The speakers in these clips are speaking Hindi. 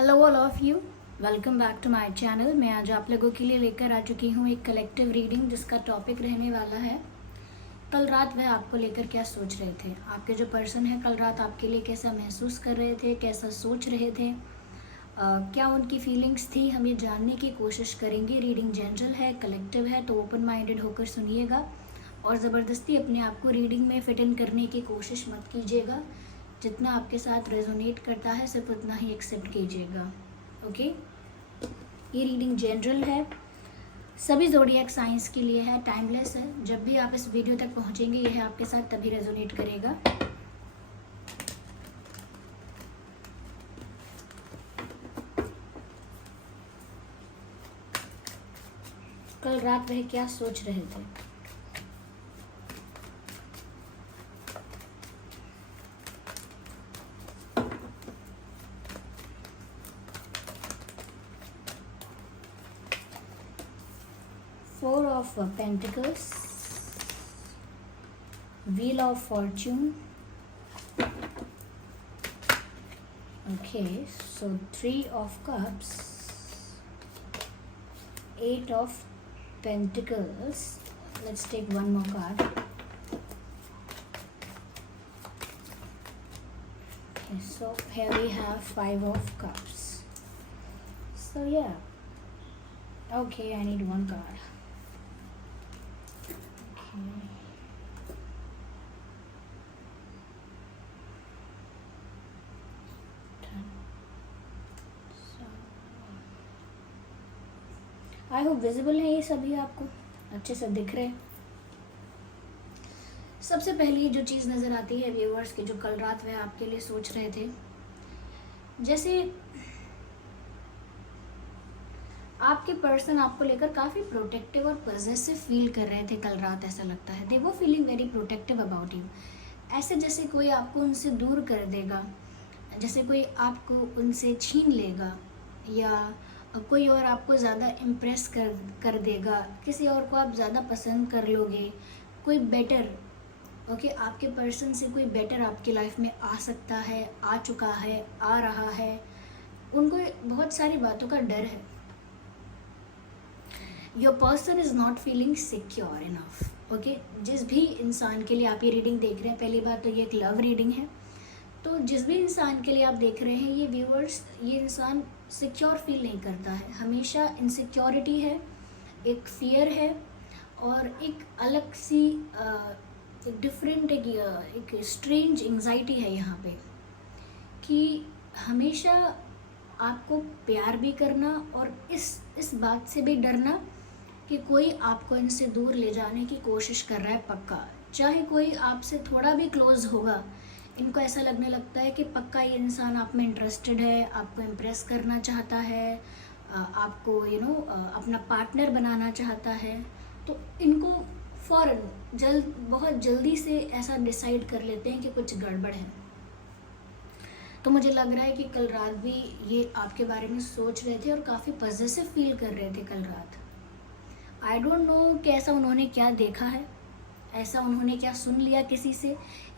Hello all of you, welcome back to my channel. मैं आज आप लोगों के लिए लेकर आ चुकी हूँ एक कलेक्टिव रीडिंग जिसका टॉपिक रहने वाला है कल रात वह आपको लेकर क्या सोच रहे थे। आपके जो पर्सन है कल रात आपके लिए कैसा महसूस कर रहे थे, कैसा सोच रहे थे, क्या उनकी फीलिंग्स थी, हम ये जानने की कोशिश करेंगे। रीडिंग जनरल है, कलेक्टिव है, तो ओपन माइंडेड होकर सुनिएगा और ज़बरदस्ती अपने आप को रीडिंग में फिट इन करने की कोशिश मत कीजिएगा। जितना आपके साथ रेजोनेट करता है सिर्फ उतना ही एक्सेप्ट कीजिएगा। ओके, ये रीडिंग जनरल है, सभी ज़ोडिएक साइंस के लिए है, टाइमलेस है। जब भी आप इस वीडियो तक पहुंचेंगे यह आपके साथ तभी रेजोनेट करेगा। कल रात वह क्या सोच रहे थे। Four of Pentacles, Wheel of Fortune. Okay, so Three of Cups, Eight of Pentacles. Let's take one more card. Okay, so here we have Five of Cups. So yeah, okay, I need one card. I hope visible है ये सभी, आपको अच्छे से दिख रहे हैं। सबसे पहली जो चीज़ नज़र आती है व्यूअर्स की, जो कल रात वह आपके लिए सोच रहे थे, जैसे आपके पर्सन आपको लेकर काफ़ी प्रोटेक्टिव और पॉजेसिव फील कर रहे थे कल रात। ऐसा लगता है दे वो feeling very protective about you. ऐसे जैसे कोई आपको उनसे दूर कर देगा, जैसे कोई आपको उनसे छीन लेगा, या कोई और आपको ज़्यादा इम्प्रेस कर देगा, किसी और को आप ज़्यादा पसंद कर लोगे, कोई बेटर ओके आपके पर्सन से कोई बेटर आपकी लाइफ में आ सकता है, आ चुका है, आ रहा है। उनको बहुत सारी बातों का डर है। Your person is not feeling secure enough. Okay, जिस भी इंसान के लिए आप ये रीडिंग देख रहे हैं, पहली बात तो ये एक लव रीडिंग है, तो जिस भी इंसान के लिए आप देख रहे हैं ये व्यूअर्स, ये इंसान सिक्योर फील नहीं करता है, हमेशा इनसिक्योरिटी है, एक फियर है और एक अलग सी डिफरेंट एक स्ट्रेंज एंजाइटी है यहाँ पे, कि हमेशा आपको प्यार भी करना और इस बात से भी डरना कि कोई आपको इनसे दूर ले जाने की कोशिश कर रहा है पक्का। चाहे कोई आपसे थोड़ा भी क्लोज होगा, इनको ऐसा लगने लगता है कि पक्का ये इंसान आप में इंटरेस्टेड है, आपको इम्प्रेस करना चाहता है, आपको अपना पार्टनर बनाना चाहता है। तो इनको फ़ौरन बहुत जल्दी से ऐसा डिसाइड कर लेते हैं कि कुछ गड़बड़ है। तो मुझे लग रहा है कि कल रात भी ये आपके बारे में सोच रहे थे और काफ़ी पॉजिटिव फील कर रहे थे कल रात। आई डोंट नो कि ऐसा उन्होंने क्या देखा है, ऐसा उन्होंने क्या सुन लिया किसी से,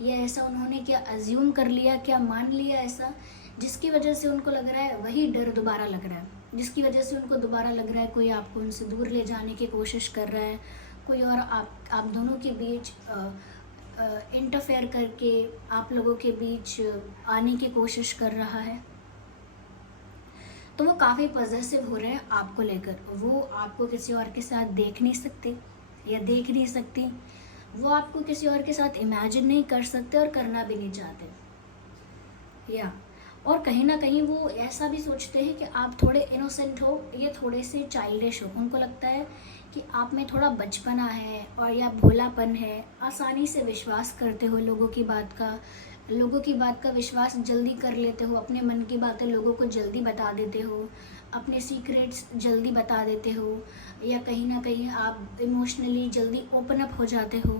या ऐसा उन्होंने क्या अज्यूम कर लिया, क्या मान लिया ऐसा, जिसकी वजह से उनको लग रहा है वही डर दोबारा लग रहा है, जिसकी वजह से उनको दोबारा लग रहा है कोई आपको उनसे दूर ले जाने की कोशिश कर रहा है, कोई और आप दोनों के बीच इंटरफेयर करके आप लोगों के बीच आने की कोशिश कर रहा है। तो वो काफ़ी पॉजिटिव हो रहे हैं आपको लेकर। वो आपको किसी और के साथ देख नहीं सकते या देख नहीं सकती, वो आपको किसी और के साथ इमेजिन नहीं कर सकते और करना भी नहीं चाहते। या और कहीं ना कहीं वो ऐसा भी सोचते हैं कि आप थोड़े इनोसेंट हो या थोड़े से चाइल्डिश हो। उनको लगता है कि आप में थोड़ा बचपना है और या भोलापन है, आसानी से विश्वास करते हो लोगों की बात का विश्वास जल्दी कर लेते हो, अपने मन की बातें लोगों को जल्दी बता देते हो, अपने सीक्रेट्स जल्दी बता देते हो, या कहीं ना कहीं आप इमोशनली जल्दी ओपन अप हो जाते हो।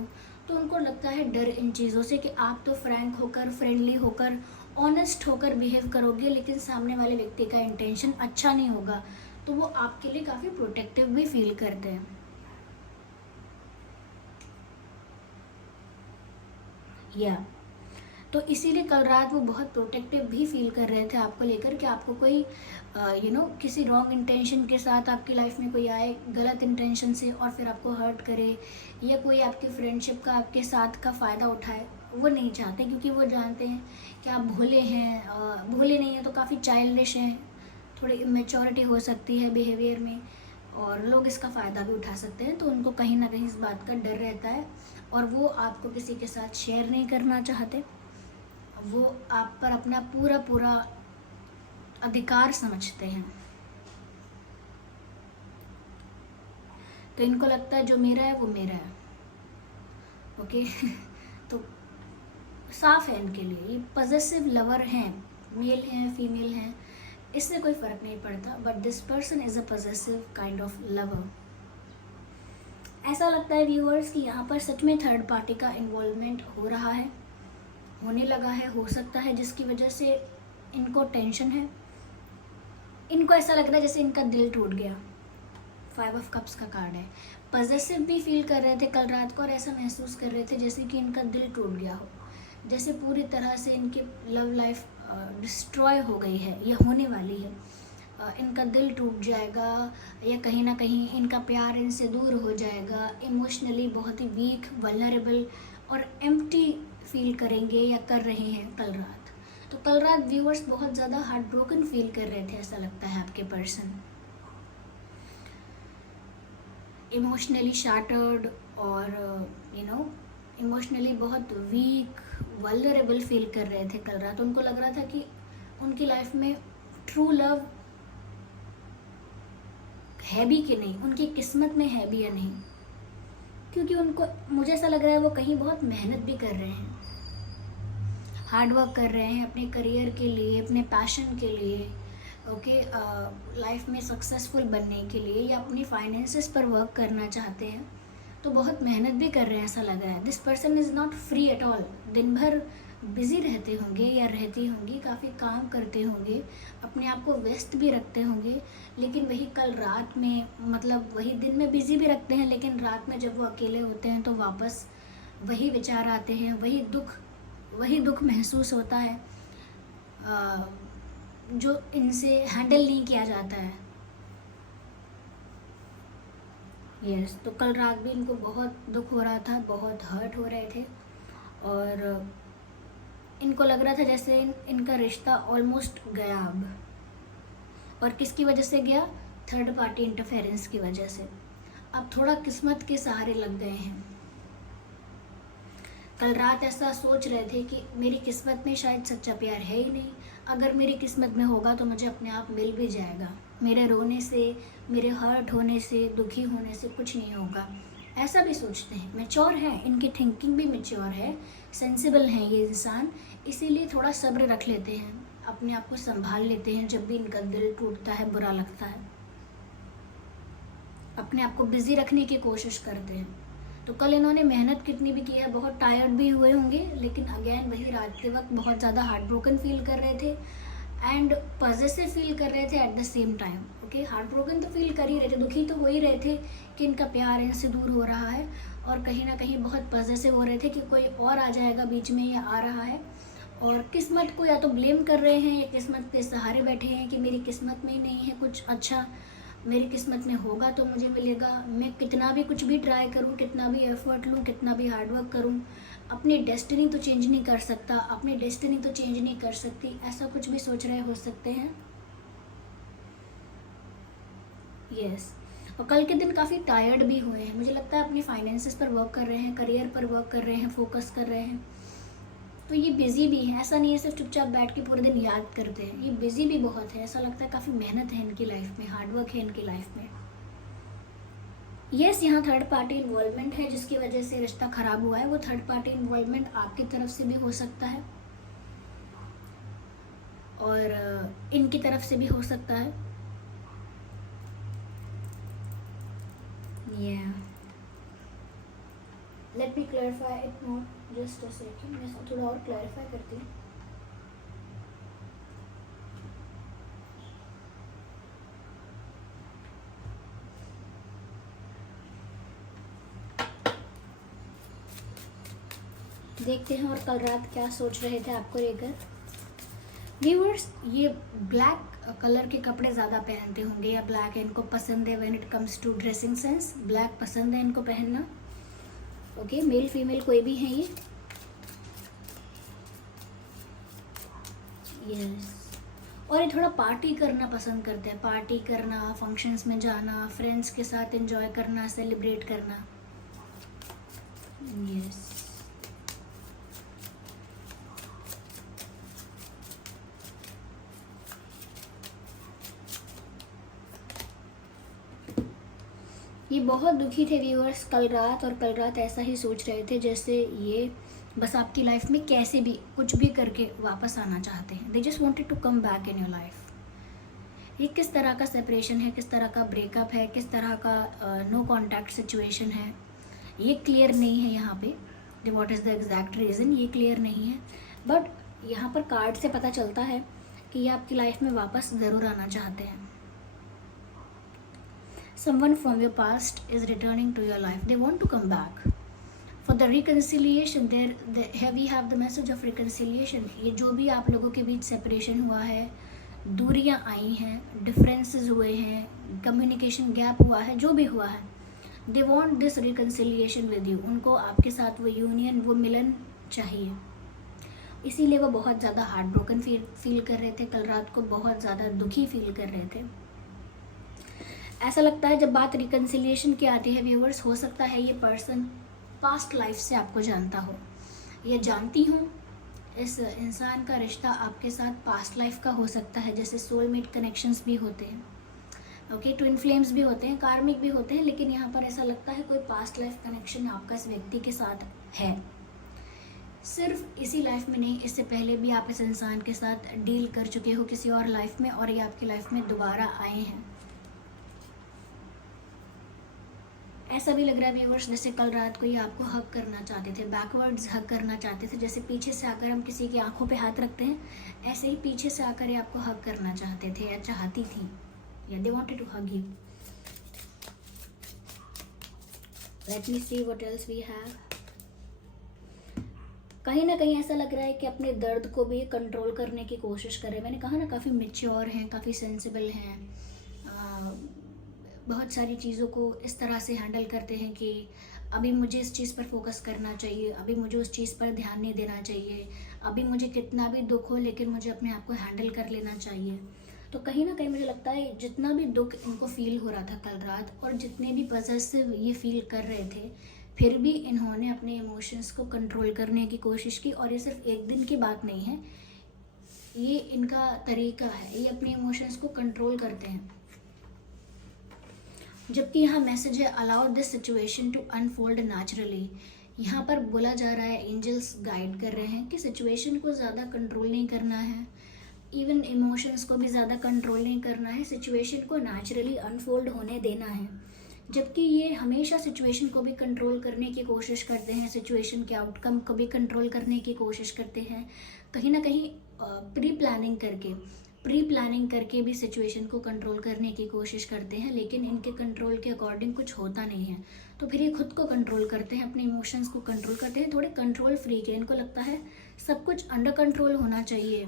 तो उनको लगता है डर इन चीज़ों से कि आप तो फ्रैंक होकर, फ्रेंडली होकर, ऑनेस्ट होकर बिहेव करोगे, लेकिन सामने वाले व्यक्ति का इंटेंशन अच्छा नहीं होगा, तो वो आपके लिए काफ़ी प्रोटेक्टिव भी फील करते हैं। या तो इसीलिए कल रात वो बहुत प्रोटेक्टिव भी फील कर रहे थे आपको लेकर, कि आपको कोई किसी रॉन्ग इंटेंशन के साथ आपकी लाइफ में कोई आए गलत इंटेंशन से और फिर आपको हर्ट करे, या कोई आपकी फ्रेंडशिप का आपके साथ का फ़ायदा उठाए, वो नहीं चाहते, क्योंकि वो जानते हैं कि आप भोले हैं, भोले नहीं हैं तो काफ़ी चाइल्डिश हैं, थोड़ी इमेच्योरिटी हो सकती है बिहेवियर में, और लोग इसका फ़ायदा भी उठा सकते हैं। तो उनको कहीं ना कहीं इस बात का डर रहता है, और वो आपको किसी के साथ शेयर नहीं करना चाहते। वो आप पर अपना पूरा पूरा अधिकार समझते हैं। तो इनको लगता है जो मेरा है वो मेरा है, ओके। तो साफ है इनके लिए, ये पॉजेसिव लवर हैं, मेल हैं फीमेल हैं, इससे कोई फ़र्क नहीं पड़ता, but this person is a possessive kind of lover. ऐसा लगता है व्यूअर्स कि यहाँ पर सच में थर्ड पार्टी का इन्वॉल्वमेंट हो रहा है, होने लगा है, हो सकता है, जिसकी वजह से इनको टेंशन है। इनको ऐसा लग रहा है जैसे इनका दिल टूट गया। 5 ऑफ कप्स का कार्ड है। पॉजेसिव भी फील कर रहे थे कल रात को, और ऐसा महसूस कर रहे थे जैसे कि इनका दिल टूट गया हो, जैसे पूरी तरह से इनकी लव लाइफ डिस्ट्रॉय हो गई है या होने वाली है। इनका दिल टूट जाएगा, या कहीं ना कहीं इनका प्यार इनसे दूर हो जाएगा। इमोशनली बहुत ही वीक, वल्नरेबल और एम्प्टी फील करेंगे या कर रहे हैं कल रात। तो कल रात व्यूअर्स बहुत ज़्यादा हार्ट ब्रोकन फील कर रहे थे, ऐसा लगता है आपके पर्सन इमोशनली शैटर्ड और इमोशनली बहुत वीक, वल्नरेबल फील कर रहे थे कल रात। उनको लग रहा था कि उनकी लाइफ में ट्रू लव है भी कि नहीं, उनकी किस्मत में है भी या नहीं, क्योंकि उनको, मुझे ऐसा लग रहा है वो कहीं बहुत मेहनत भी कर रहे हैं, हार्ड वर्क कर रहे हैं अपने करियर के लिए, अपने पैशन के लिए, ओके, लाइफ में सक्सेसफुल बनने के लिए, या अपनी फाइनेंसेस पर वर्क करना चाहते हैं, तो बहुत मेहनत भी कर रहे हैं ऐसा लग रहा है। This person is not free at all, दिन भर बिज़ी रहते होंगे या रहती होंगी, काफ़ी काम करते होंगे, अपने आप को व्यस्त भी रखते होंगे, लेकिन वही कल रात में, मतलब वही दिन में बिज़ी भी रखते हैं, लेकिन रात में जब वो अकेले होते हैं तो वापस वही विचार आते हैं, वही दुख महसूस होता है जो इनसे हैंडल नहीं किया जाता है। यस, तो कल रात भी इनको बहुत दुख हो रहा था, बहुत हर्ट हो रहे थे, और इनको लग रहा था जैसे इनका रिश्ता ऑलमोस्ट गया अब। और किसकी वजह से गया? थर्ड पार्टी इंटरफेरेंस की वजह से। अब थोड़ा किस्मत के सहारे लग गए हैं। कल रात ऐसा सोच रहे थे कि मेरी किस्मत में शायद सच्चा प्यार है ही नहीं, अगर मेरी किस्मत में होगा तो मुझे अपने आप मिल भी जाएगा, मेरे रोने से, मेरे हर्ट होने से, दुखी होने से कुछ नहीं होगा, ऐसा भी सोचते हैं। मैच्योर है, इनकी थिंकिंग भी मैच्योर है, सेंसिबल हैं ये इंसान, इसीलिए थोड़ा सब्र रख लेते हैं, अपने आप को संभाल लेते हैं जब भी इनका दिल टूटता है, बुरा लगता है, अपने आप को बिजी रखने की कोशिश करते हैं। तो कल इन्होंने मेहनत कितनी भी की है, बहुत टायर्ड भी हुए होंगे, लेकिन अगेन वही रात के वक्त बहुत ज़्यादा हार्ट ब्रोकन फील कर रहे थे एंड पॉजिटिव फील कर रहे थे at the same time. Okay, heart broken तो फील कर ही रहे थे, दुखी तो हो ही रहे थे कि इनका प्यार इनसे दूर हो रहा है, और कहीं ना कहीं बहुत पॉजिटिव हो रहे थे कि कोई और आ जाएगा बीच में या आ रहा है, और किस्मत को या तो ब्लेम कर रहे हैं या किस्मत के सहारे बैठे हैं कि मेरी किस्मत में ही नहीं है कुछ अच्छा, मेरी किस्मत में होगा तो मुझे मिलेगा, मैं कितना भी कुछ भी ट्राई करूं, कितना भी एफर्ट लूं, कितना भी हार्डवर्क करूं, अपनी डेस्टिनी तो चेंज नहीं कर सकता, अपनी डेस्टिनी तो चेंज नहीं कर सकती, ऐसा कुछ भी सोच रहे हो सकते हैं। यस, और कल के दिन काफ़ी टायर्ड भी हुए हैं, मुझे लगता है अपनी फाइनेंसेस पर वर्क कर रहे हैं, करियर पर वर्क कर रहे हैं, फोकस कर रहे हैं, तो ये बिज़ी भी है, ऐसा नहीं है सिर्फ चुपचाप बैठ के पूरे दिन याद करते हैं, ये बिज़ी भी बहुत है, ऐसा लगता है काफ़ी मेहनत है इनकी लाइफ में, हार्डवर्क है इनकी लाइफ में। यस, यहाँ थर्ड पार्टी इन्वॉल्वमेंट है जिसकी वजह से रिश्ता खराब हुआ है, वो थर्ड पार्टी इन्वॉल्वमेंट आपकी तरफ से भी हो सकता है और इनकी तरफ से भी हो सकता है। Let me clarify it more, just a second, मैं इसको थोड़ा और क्लैरिफाई करती हूँ। देखते हैं और कल रात क्या सोच रहे थे आपको लेकर। व्यूअर्स, ये ब्लैक कलर के कपड़े ज़्यादा पहनते होंगे या ब्लैक इनको पसंद है। When it comes to dressing sense, black पसंद है इनको पहनना। ओके, मेल फीमेल कोई भी है ये। यस, और ये थोड़ा पार्टी करना पसंद करते हैं। पार्टी करना, फंक्शंस में जाना, फ्रेंड्स के साथ एंजॉय करना, सेलिब्रेट करना। यस, ये बहुत दुखी थे व्यूअर्स कल रात, और कल रात ऐसा ही सोच रहे थे जैसे ये बस आपकी लाइफ में कैसे भी कुछ भी करके वापस आना चाहते हैं। They just wanted to come back in your life. ये किस तरह का सेपरेशन है, किस तरह का ब्रेकअप है, किस तरह का नो कॉन्टैक्ट सिचुएशन है, ये क्लियर नहीं है यहाँ पे। What is the exact reason, ये क्लियर नहीं है। बट यहाँ पर कार्ड से पता चलता है कि ये आपकी लाइफ में वापस ज़रूर आना चाहते हैं। Someone from your past is returning to your life. They want to come back. For the reconciliation, here we have the message of reconciliation. ये जो भी आप लोगों के बीच सेपरेशन हुआ है, दूरियां आई हैं, डिफरेंसेस हुए हैं, कम्युनिकेशन गैप हुआ है, जो भी हुआ है, they want this reconciliation with you. उनको आपके साथ वो यूनियन, वो मिलन चाहिए। इसीलिए वो बहुत ज़्यादा हार्ट ब्रोकन फील कर रहे थे कल रात को, बहुत ज़्यादा दुखी फील कर रहे थे। ऐसा लगता है जब बात रिकन्सिलिएशन की आती है व्यूअर्स, हो सकता है ये पर्सन पास्ट लाइफ से आपको जानता हो या जानती हूँ। इस इंसान का रिश्ता आपके साथ पास्ट लाइफ का हो सकता है, जैसे सोलमेट कनेक्शंस भी होते हैं, ओके, ट्विन फ्लेम्स भी होते हैं, कार्मिक भी होते हैं, लेकिन यहाँ पर ऐसा लगता है कोई पास्ट लाइफ कनेक्शन आपका इस व्यक्ति के साथ है। सिर्फ इसी लाइफ में नहीं, इससे पहले भी आप इस इंसान के साथ डील कर चुके हो किसी और लाइफ में, और ये आपकी लाइफ में दोबारा आए हैं। ऐसा भी लग रहा है व्यूअर्स जैसे कल रात को ये आपको हक करना चाहते थे, बैकवर्ड्स हक करना चाहते थे। जैसे पीछे से आकर हम किसी की आंखों पे हाथ रखते हैं, ऐसे ही पीछे से आकर ये आपको हक करना चाहते थे या चाहती थी, या they wanted to hug you. Let me see what else we have. कहीं ना कहीं ऐसा लग रहा है कि अपने दर्द को भी कंट्रोल करने की कोशिश कर रहे हैं। मैंने कहा ना, काफ़ी मैच्योर हैं, काफ़ी सेंसिबल हैं, बहुत सारी चीज़ों को इस तरह से हैंडल करते हैं कि अभी मुझे इस चीज़ पर फोकस करना चाहिए, अभी मुझे उस चीज़ पर ध्यान नहीं देना चाहिए, अभी मुझे कितना भी दुख हो लेकिन मुझे अपने आप को हैंडल कर लेना चाहिए। तो कहीं ना कहीं मुझे लगता है जितना भी दुख इनको फील हो रहा था कल रात, और जितने भी पॉजेसिव ये फील कर रहे थे, फिर भी इन्होंने अपने इमोशंस को कंट्रोल करने की कोशिश की। और ये सिर्फ एक दिन की बात नहीं है, ये इनका तरीका है, ये अपने इमोशंस को कंट्रोल करते हैं। जबकि यहाँ मैसेज है allow this situation to unfold naturally. यहाँ पर बोला जा रहा है, एंजल्स गाइड कर रहे हैं कि सिचुएशन को ज़्यादा कंट्रोल नहीं करना है, इवन इमोशंस को भी ज़्यादा कंट्रोल नहीं करना है, सिचुएशन को नेचुरली अनफोल्ड होने देना है। जबकि ये हमेशा सिचुएशन को भी कंट्रोल करने की कोशिश करते हैं, सिचुएशन के आउटकम को भी कंट्रोल करने की कोशिश करते हैं, कहीं ना कहीं प्री प्लानिंग करके भी सिचुएशन को कंट्रोल करने की कोशिश करते हैं, लेकिन इनके कंट्रोल के अकॉर्डिंग कुछ होता नहीं है। तो फिर ये खुद को कंट्रोल करते हैं, अपने इमोशंस को कंट्रोल करते हैं, थोड़े कंट्रोल फ्रीक है। इनको लगता है सब कुछ अंडर कंट्रोल होना चाहिए,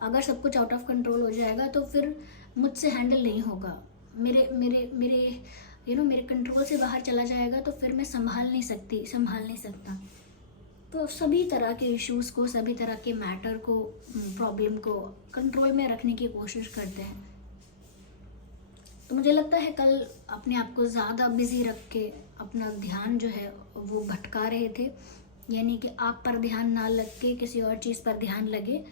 अगर सब कुछ आउट ऑफ कंट्रोल हो जाएगा तो फिर मुझसे हैंडल नहीं होगा, मेरे मेरे मेरे मेरे कंट्रोल से बाहर चला जाएगा तो फिर मैं संभाल नहीं सकता। तो सभी तरह के इश्यूज़ को, सभी तरह के मैटर को, प्रॉब्लम को कंट्रोल में रखने की कोशिश करते हैं। तो मुझे लगता है कल अपने आप को ज़्यादा बिजी रख के अपना ध्यान जो है वो भटका रहे थे, यानी कि आप पर ध्यान ना लग के किसी और चीज़ पर ध्यान लगे,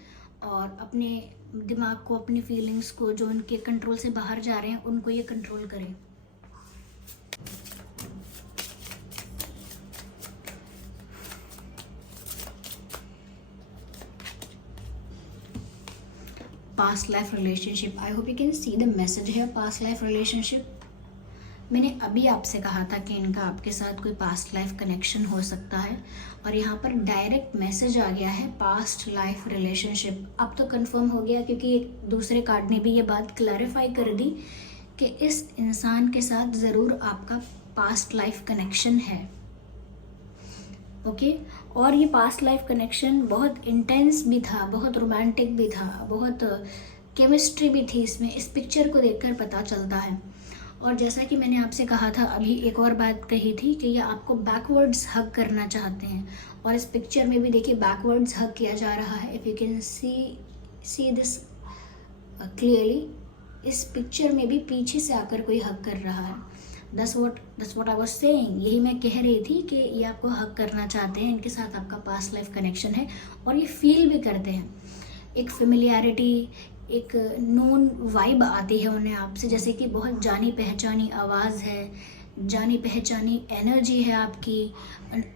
और अपने दिमाग को, अपनी फीलिंग्स को जो उनके कंट्रोल से बाहर जा रहे हैं उनको ये कंट्रोल करें। Past life relationship, I hope you can see the message है पास्ट लाइफ रिलेशनशिप। मैंने अभी आपसे कहा था कि इनका आपके साथ कोई पास्ट लाइफ कनेक्शन हो सकता है, और यहाँ पर डायरेक्ट मैसेज आ गया है पास्ट लाइफ रिलेशनशिप। अब तो कंफर्म हो गया, क्योंकि एक दूसरे कार्ड ने भी ये बात क्लैरिफाई कर दी कि इस इंसान के साथ ज़रूर आपका पास्ट लाइफ कनेक्शन है, ओके। और ये पास्ट लाइफ कनेक्शन बहुत इंटेंस भी था, बहुत रोमांटिक भी था, बहुत केमिस्ट्री भी थी इसमें, इस पिक्चर को देखकर पता चलता है। और जैसा कि मैंने आपसे कहा था अभी, एक और बात कही थी कि ये आपको बैकवर्ड्स हग करना चाहते हैं, और इस पिक्चर में भी देखिए बैकवर्ड्स हग किया जा रहा है। If you can see this clearly, इस पिक्चर में भी पीछे से आकर कोई हग कर रहा है। दस व्हाट आई वाज सेइंग, यही मैं कह रही थी कि ये आपको हग करना चाहते हैं, इनके साथ आपका पास्ट लाइफ कनेक्शन है, और ये फील भी करते हैं। एक फेमिलियरिटी, एक नोन वाइब आती है उन्हें आपसे, जैसे कि बहुत जानी पहचानी आवाज़ है, जानी पहचानी एनर्जी है आपकी,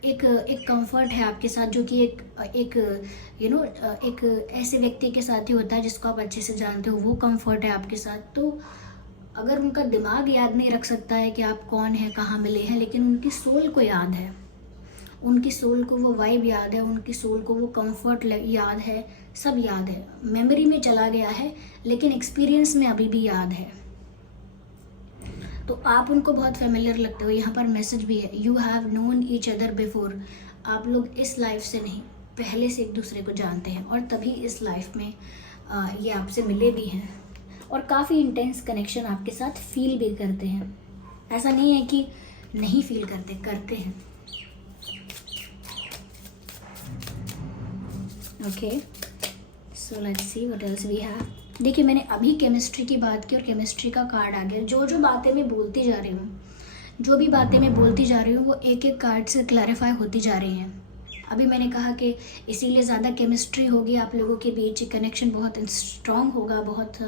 एक कंफर्ट है आपके साथ, जो कि एक एक ऐसे व्यक्ति के साथ ही होता है जिसको आप अच्छे से जानते हो, वो कंफर्ट है आपके साथ। तो अगर उनका दिमाग याद नहीं रख सकता है कि आप कौन हैं, कहाँ मिले हैं, लेकिन उनकी सोल को याद है, उनकी सोल को वो वाइब याद है, उनकी सोल को वो कंफर्ट याद है, सब याद है। मेमोरी में चला गया है लेकिन एक्सपीरियंस में अभी भी याद है। तो आप उनको बहुत फेमिलियर लगते हो। यहाँ पर मैसेज भी है, you have known each other before. आप लोग इस लाइफ से नहीं, पहले से एक दूसरे को जानते हैं, और तभी इस लाइफ में ये आपसे मिले भी हैं, और काफ़ी इंटेंस कनेक्शन आपके साथ फील भी करते हैं। ऐसा नहीं है कि नहीं फील करते, करते हैं। Okay, so let's see what else we have. देखिए, मैंने अभी केमिस्ट्री की बात की और केमिस्ट्री का कार्ड आ गया। जो बातें मैं बोलती जा रही हूँ, जो भी बातें मैं बोलती जा रही हूँ, वो एक एक कार्ड से क्लैरिफाई होती जा रही हैं। अभी मैंने कहा कि इसीलिए ज़्यादा केमिस्ट्री होगी आप लोगों के बीच, कनेक्शन बहुत स्ट्रॉन्ग होगा, बहुत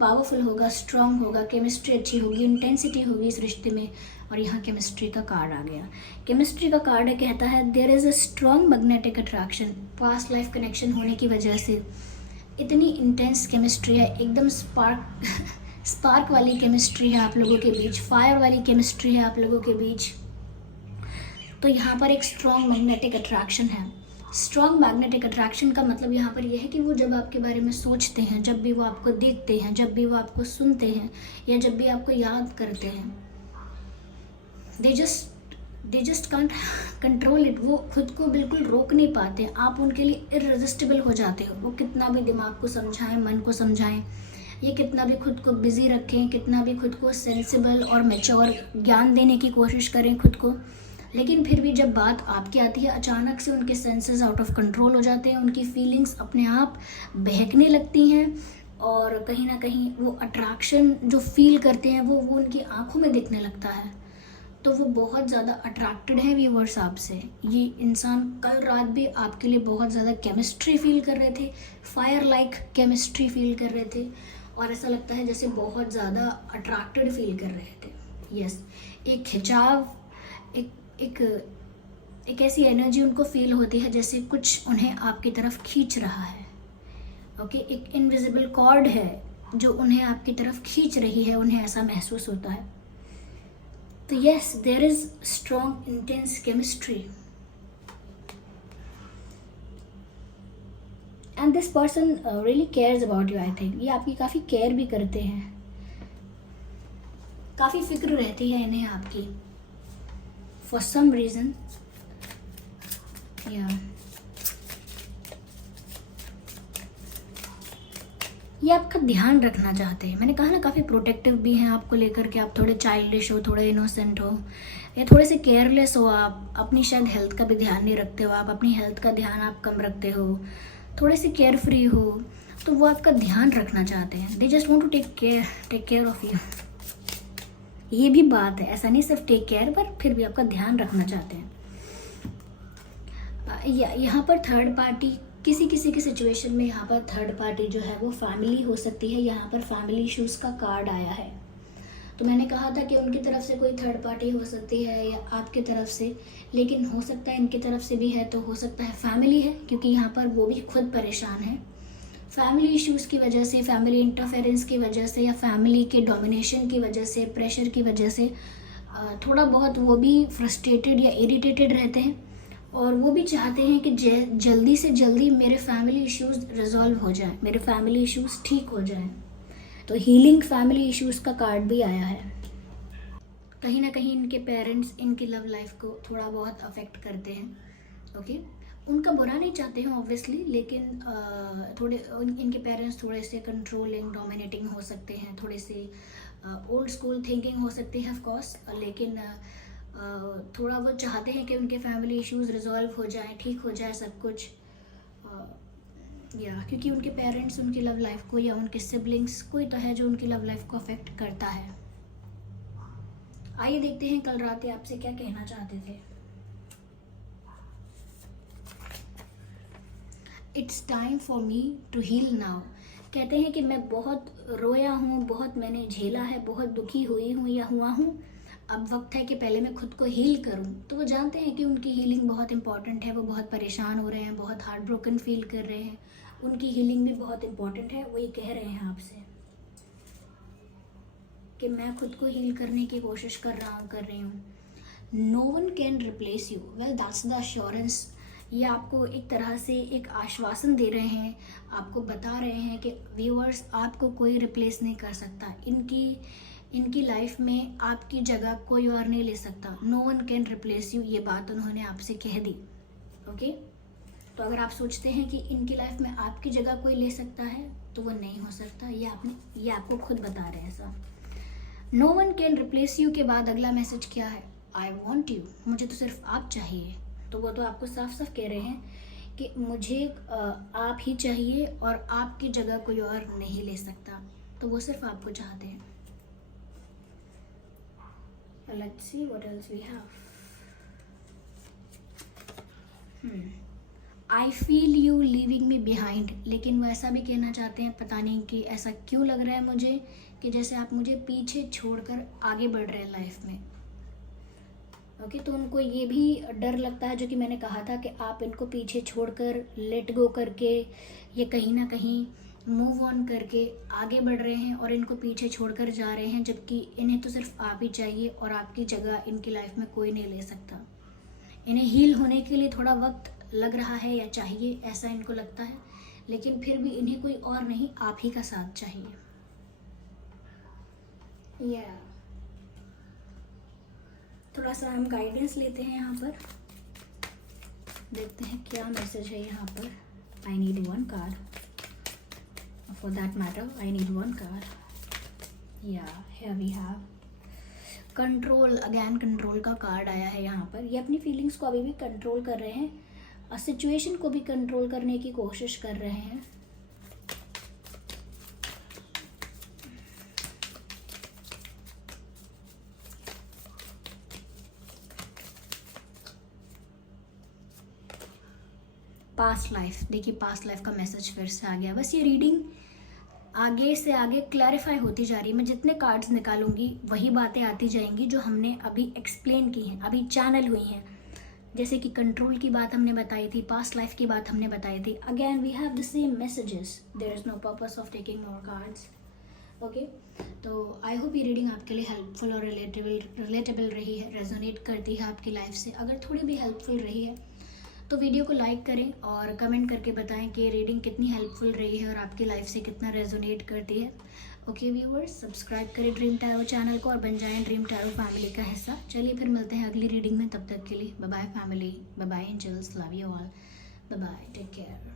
पावरफुल होगा, स्ट्रॉन्ग होगा, केमिस्ट्री अच्छी होगी, इंटेंसिटी होगी इस रिश्ते में। और यहाँ केमिस्ट्री का कार्ड आ गया। केमिस्ट्री का कार्ड कहता है there is a strong magnetic attraction. Past life connection होने की वजह से इतनी इंटेंस केमिस्ट्री है, एकदम स्पार्क वाली केमिस्ट्री है आप लोगों के बीच, फायर वाली केमिस्ट्री है आप लोगों के बीच। तो यहाँ पर एक स्ट्रॉन्ग मैग्नेटिक अट्रैक्शन है। स्ट्रॉन्ग मैग्नेटिक अट्रैक्शन का मतलब यहाँ पर यह है कि वो जब आपके बारे में सोचते हैं, जब भी वो आपको देखते हैं, जब भी वो आपको सुनते हैं, या जब भी आपको याद करते हैं, they just can't control it. वो खुद को बिल्कुल रोक नहीं पाते, आप उनके लिए इररेजिस्टिबल हो जाते हो। वो कितना भी दिमाग को समझाएं, मन को समझाएं, ये कितना भी खुद को बिजी रखें, कितना भी खुद को सेंसिबल और मैच्योर ज्ञान देने की कोशिश करें खुद को, लेकिन फिर भी जब बात आपकी आती है, अचानक से उनके सेंसेस आउट ऑफ कंट्रोल हो जाते हैं, उनकी फीलिंग्स अपने आप बहकने लगती हैं, और कहीं ना कहीं वो अट्रैक्शन जो फील करते हैं वो उनकी आंखों में दिखने लगता है। तो वो बहुत ज़्यादा अट्रैक्टेड है व्यूवर्स आपसे। ये इंसान कल रात भी आपके लिए बहुत ज़्यादा केमिस्ट्री फील कर रहे थे, फायर लाइक केमिस्ट्री फील कर रहे थे, और ऐसा लगता है जैसे बहुत ज़्यादा अट्रैक्टेड फील कर रहे थे। यस, एक खिंचाव, एक ऐसी एनर्जी उनको फील होती है जैसे कुछ उन्हें आपकी तरफ खींच रहा है। ओके, एक इनविजिबल कॉर्ड है जो उन्हें आपकी तरफ खींच रही है, उन्हें ऐसा महसूस होता है। तो yes, there is strong intense chemistry, and this person really cares about you. I think ये आपकी काफ़ी केयर भी करते हैं, काफ़ी फिक्र रहती है इन्हें आपकी फॉर सम रीज़न। या ये आपका ध्यान रखना चाहते हैं। मैंने कहा ना, काफ़ी प्रोटेक्टिव भी हैं आपको लेकर के। आप थोड़े चाइल्डिश हो, थोड़े इनोसेंट हो, या थोड़े से केयरलेस हो। आप अपनी शायद हेल्थ का भी ध्यान नहीं रखते हो, आप अपनी हेल्थ का ध्यान आप कम रखते हो, थोड़े से केयर फ्री हो। तो वो आपका ध्यान रखना चाहते हैं। They just want to take care of you. ये भी बात है, ऐसा नहीं सिर्फ टेक केयर, पर फिर भी आपका ध्यान रखना चाहते हैं। यहाँ पर थर्ड पार्टी, किसी किसी की सिचुएशन में यहाँ पर थर्ड पार्टी जो है वो फैमिली हो सकती है। यहाँ पर फैमिली इश्यूज़ का कार्ड आया है। तो मैंने कहा था कि उनकी तरफ से कोई थर्ड पार्टी हो सकती है या आपकी तरफ से, लेकिन हो सकता है इनकी तरफ से भी है, तो हो सकता है फैमिली है, क्योंकि यहाँ पर वो भी खुद परेशान है फैमिली इश्यूज़ की वजह से, फैमिली इंटरफेरेंस की वजह से, या फैमिली के डोमिनेशन की वजह से, प्रेशर की वजह से थोड़ा बहुत वो भी फ्रस्ट्रेटेड या इरिटेटेड रहते हैं, और वो भी चाहते हैं कि जल्दी से जल्दी मेरे फैमिली इश्यूज़ रिजॉल्व हो जाएं, मेरे फैमिली इश्यूज़ ठीक हो जाएं। तो हीलिंग फैमिली इश्यूज़ का कार्ड भी आया है। कहीं ना कहीं इनके पेरेंट्स इनकी लव लाइफ को थोड़ा बहुत अफेक्ट करते हैं, ओके। उनका बुरा नहीं चाहते हैं ऑब्वियसली, लेकिन थोड़े इनके पेरेंट्स थोड़े से कंट्रोलिंग डोमिनेटिंग हो सकते हैं, थोड़े से ओल्ड स्कूल थिंकिंग हो सकती है ऑफ कोर्स, लेकिन थोड़ा वो चाहते हैं कि उनके फैमिली इश्यूज रिजॉल्व हो जाए, ठीक हो जाए सब कुछ, या क्योंकि उनके पेरेंट्स उनकी लव लाइफ को या उनके सिबलिंग्स कोई तो है जो उनकी लव लाइफ को अफेक्ट करता है। आइए देखते हैं कल रात ये आपसे क्या कहना चाहते थे। It's time for me to heal now. कहते हैं कि मैं बहुत रोया हूँ, बहुत मैंने झेला है, बहुत दुखी हुई हूँ या हुआ हूँ, अब वक्त है कि पहले मैं खुद को हील करूँ। तो वो जानते हैं कि उनकी हीलिंग बहुत इंपॉर्टेंट है, वो बहुत परेशान हो रहे हैं, बहुत हार्ट ब्रोकन फील कर रहे हैं, उनकी हीलिंग भी बहुत इंपॉर्टेंट है। वो ये कह रहे हैं आपसे कि मैं खुद को हील करने की कोशिश कर रही हूँ। No one can replace you. Well that's the assurance. ये आपको एक तरह से एक आश्वासन दे रहे हैं, आपको बता रहे हैं कि व्यूअर्स आपको कोई रिप्लेस नहीं कर सकता, इनकी लाइफ में आपकी जगह कोई और नहीं ले सकता। No one can replace you, ये बात उन्होंने आपसे कह दी। ओके, तो अगर आप सोचते हैं कि इनकी लाइफ में आपकी जगह कोई ले सकता है तो वो नहीं हो सकता, ये आपको खुद बता रहे हैं ऐसा। No one can replace you के बाद अगला मैसेज क्या है? I want you. मुझे तो सिर्फ आप चाहिए। तो वो तो आपको साफ साफ कह रहे हैं कि मुझे आप ही चाहिए और आपकी जगह कोई और नहीं ले सकता। तो वो सिर्फ आपको चाहते हैं। Let's see what else we have. I feel you leaving me behind। लेकिन वो ऐसा भी कहना चाहते हैं, पता नहीं कि ऐसा क्यों लग रहा है मुझे, कि जैसे आप मुझे पीछे छोड़कर आगे बढ़ रहे हैं लाइफ में। ओके, तो उनको ये भी डर लगता है, जो कि मैंने कहा था कि आप इनको पीछे छोड़कर लेट गो करके ये कहीं ना कहीं मूव ऑन करके आगे बढ़ रहे हैं और इनको पीछे छोड़कर जा रहे हैं, जबकि इन्हें तो सिर्फ आप ही चाहिए और आपकी जगह इनकी लाइफ में कोई नहीं ले सकता। इन्हें हील होने के लिए थोड़ा वक्त लग रहा है या चाहिए, ऐसा इनको लगता है, लेकिन फिर भी इन्हें कोई और नहीं, आप ही का साथ चाहिए। थोड़ा सा हम गाइडेंस लेते हैं यहाँ पर, देखते हैं क्या मैसेज है यहाँ पर। I need one card, for that matter I need one card. Yeah, here we have control. Again control का कार्ड आया है यहाँ पर। ये अपनी फीलिंग्स को अभी भी कंट्रोल कर रहे हैं, सिचुएशन को भी कंट्रोल करने की कोशिश कर रहे हैं। पास्ट लाइफ, देखिए पास्ट लाइफ का मैसेज फिर से आ गया। बस ये रीडिंग आगे से आगे क्लैरिफाई होती जा रही है। मैं जितने कार्ड्स निकालूंगी वही बातें आती जाएंगी जो हमने अभी एक्सप्लेन की हैं, अभी चैनल हुई हैं। जैसे कि कंट्रोल की बात हमने बताई थी, पास्ट लाइफ की बात हमने बताई थी। Again we have the same messages, there is no purpose of taking more cards. Okay, तो आई होप ये रीडिंग आपके लिए हेल्पफुल और रिलेटेबल रही है, रेजोनेट करती है आपकी लाइफ से। अगर थोड़ी भी हेल्पफुल रही है तो वीडियो को लाइक करें और कमेंट करके बताएं कि रीडिंग कितनी हेल्पफुल रही है और आपकी लाइफ से कितना रेजोनेट करती है। ओके व्यूअर्स, सब्सक्राइब करें ड्रीम टैरो चैनल को और बन जाएं ड्रीम टैरो फैमिली का हिस्सा। चलिए फिर मिलते हैं अगली रीडिंग में, तब तक के लिए bye bye family, bye bye angels, love you all, bye bye, take care.